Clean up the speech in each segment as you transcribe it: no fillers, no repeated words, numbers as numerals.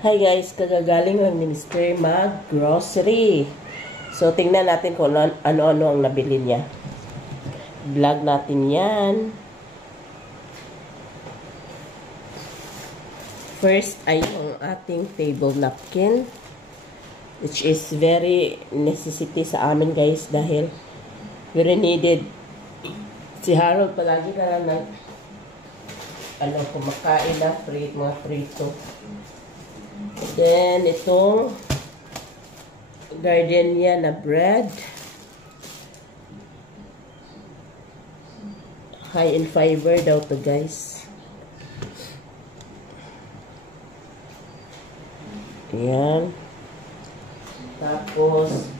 Hi guys, kagagaling ng minister mag-grocery. So, tingnan natin kung ano-ano ang nabili niya. Vlog natin yan. First ay yung ating table napkin, which is very necessity sa amin guys dahil very needed. Si Harold palagi na lang kumakain na mga prito. Then, itong gardenia na bread. High in fiber daw to guys. Ayan. Tapos,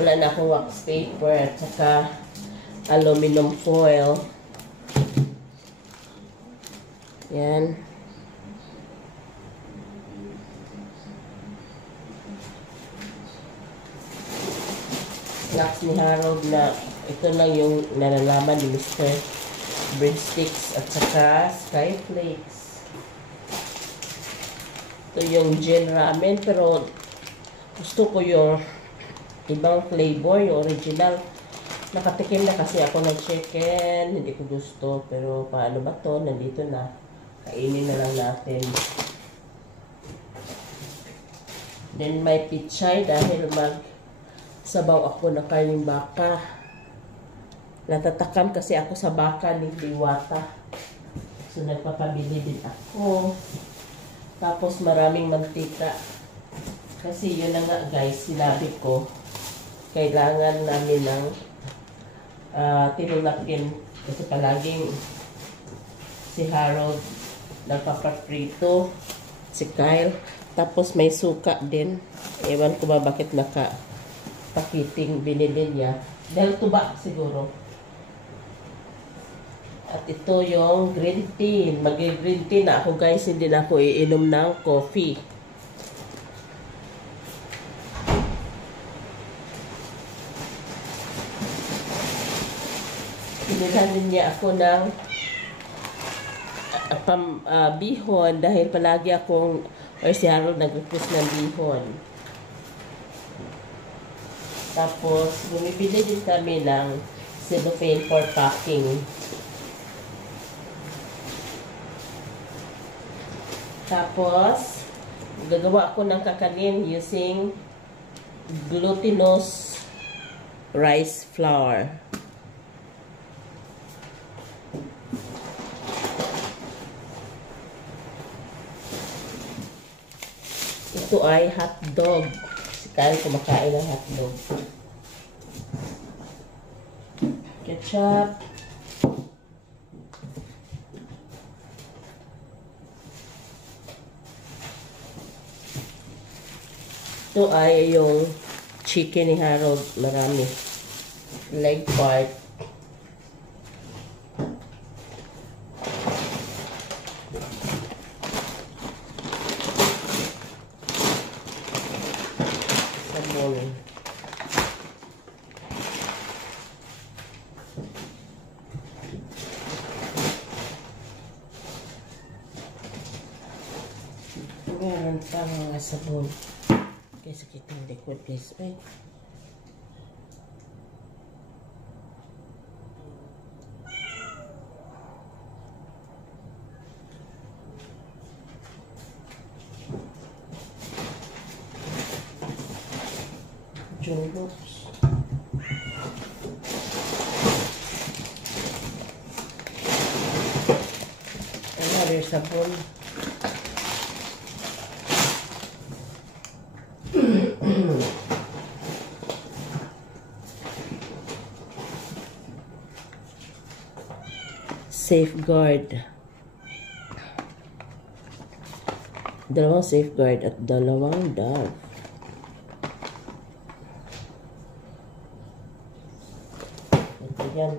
wala na akong wax paper at saka aluminum foil. Ayan. Snacks ni Harold na ito lang yung nalalaman ni Mr. Breadsticks at saka Skyflakes. Ito yung gin ramen pero gusto ko yung ibang flavor, yung original. Nakatikim na kasi ako ng chicken, hindi ko gusto pero paano ba to? Nandito na. Kainin na lang natin. Then may pichay dahil sabaw ako ng karning baka. Natatakam kasi ako sa baka ni Diwata. So, nagpapabili din ako. Tapos, maraming mantika. Kasi yun na nga guys, sinabi ko, kailangan namin ng tinulapin. Kasi palaging si Harold nagpapaprito, si Kyle. Tapos, may suka din. Ewan ko ba bakit pakiting binili niya. Dahil tuba siguro. At ito yung green tea. Mag-green tea na ako guys. Hindi na ako iinom ng coffee. Binilhan din niya ako ng bihon dahil palagi akong si Harold nag-request ng bihon. Tapos, bumibili din kami ng cellophane for packing. Tapos, gagawa ako ng kakanin using glutinous rice flour. Ito ay hotdog. Kaya kumakain ng hotdog. Ketchup. Ito ay yung chicken ni Harold. Marami. Leg part. Sabon. Meron pa mga sabon. Kaya sakit ng liquid please. Ay. Jumbox. Another sabon. Safeguard. Dalawang safeguard at dalawang Dove. Ito yan.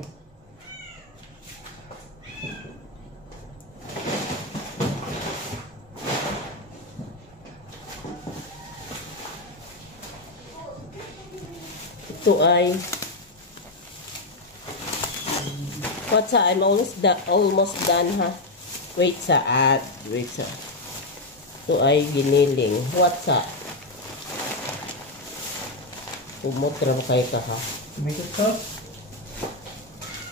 Ito ay I'm almost done ha. Wait sa. Ito ay giniling. What sa? Umutram kay ka ha. Tomato sauce?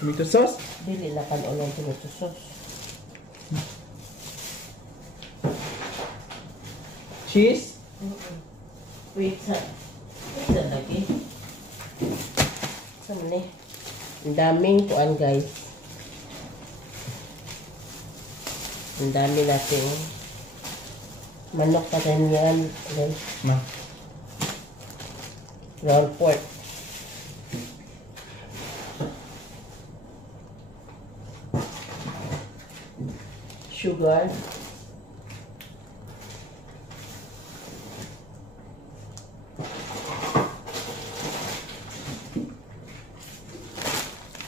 Tomato sauce? Dili na kan ulang tomato sauce. Cheese? Wait sa lagi. Saan ni? Ang daming kuan guys. Ang dami nating manok pa rin yan. Ma. Ground pork. Sugar.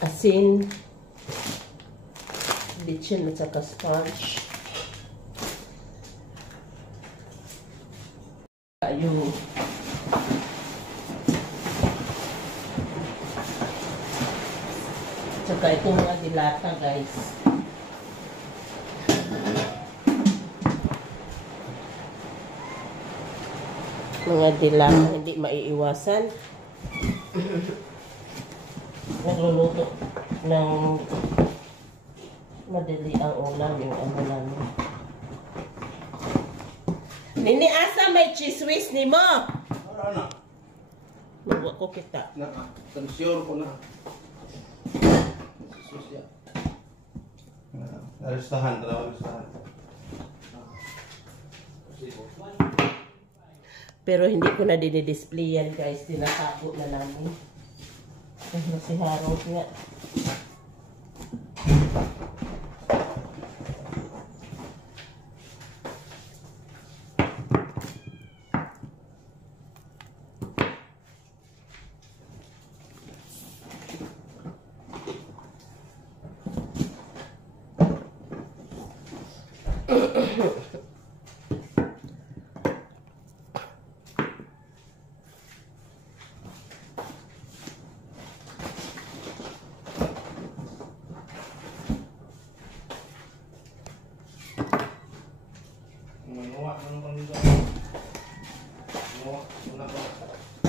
Asin. Bitchin at saka sponge. Yung saka itong mga dilata guys. Mga dilata hindi maiiwasan. Nagluluto ng madali ang ulam yung ano namin. Nini, asa may cheese whiz ni mo? Wala na. Luwa ko kita. Tensyon ko na. Susya. Alistahan. Pero hindi ko na dinidisplay yan guys. Tinatapo na namin. Kasi si Harold nga.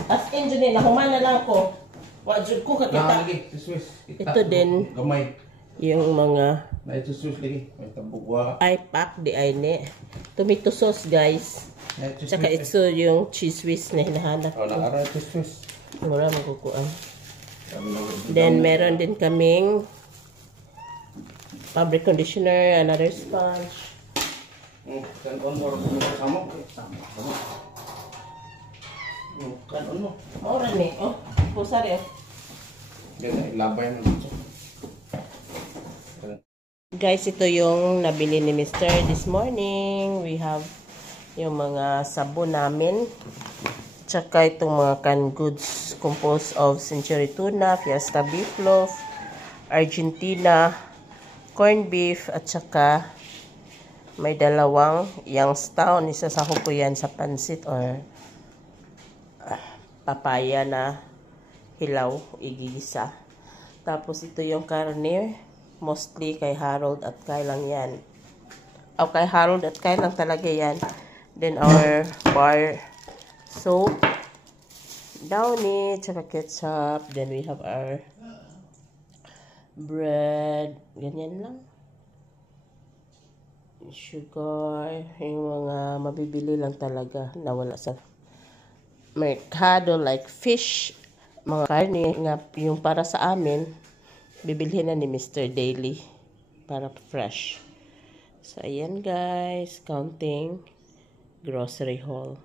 As in dyan nahumana lang ko. Wajud ko kakita. Ito din. Gamay. Yung mga Na ito sus lagi. May tabugwa. ay pack di ay ni. Tomato sauce guys. Tsaka ito yung cheese whiz na hinahanap Oh, ko. nakara ito sus. Mura magkukuan. Then meron din kaming fabric conditioner, another sponge. Kanon mo sama. Kanon mo. Mura ni. Oh, pusa rin. Ganyan, ilabay mo dito. Guys, ito yung nabili ni Mr. this morning. We have yung mga sabon namin. Tsaka itong mga canned goods composed of Century Tuna, Fiesta Beef Loaf, Argentina, corned beef, at saka may dalawang Youngstown. Isasahog ko yan sa pansit or papaya na hilaw, igigisa. Tapos ito yung karne. Mostly kay Harold at Kyle lang yan. O kay Harold at Kyle lang talaga yan. Then our bar soap, Downy, tsaka ketchup. Then we have our bread. Ganyan lang. Sugar. Yung mga mabibili lang talaga na wala sa merkado like fish. Mga karne nga yung para sa amin. Bibilhin na ni Mr. Daily para fresh. So, ayan guys. Counting grocery haul.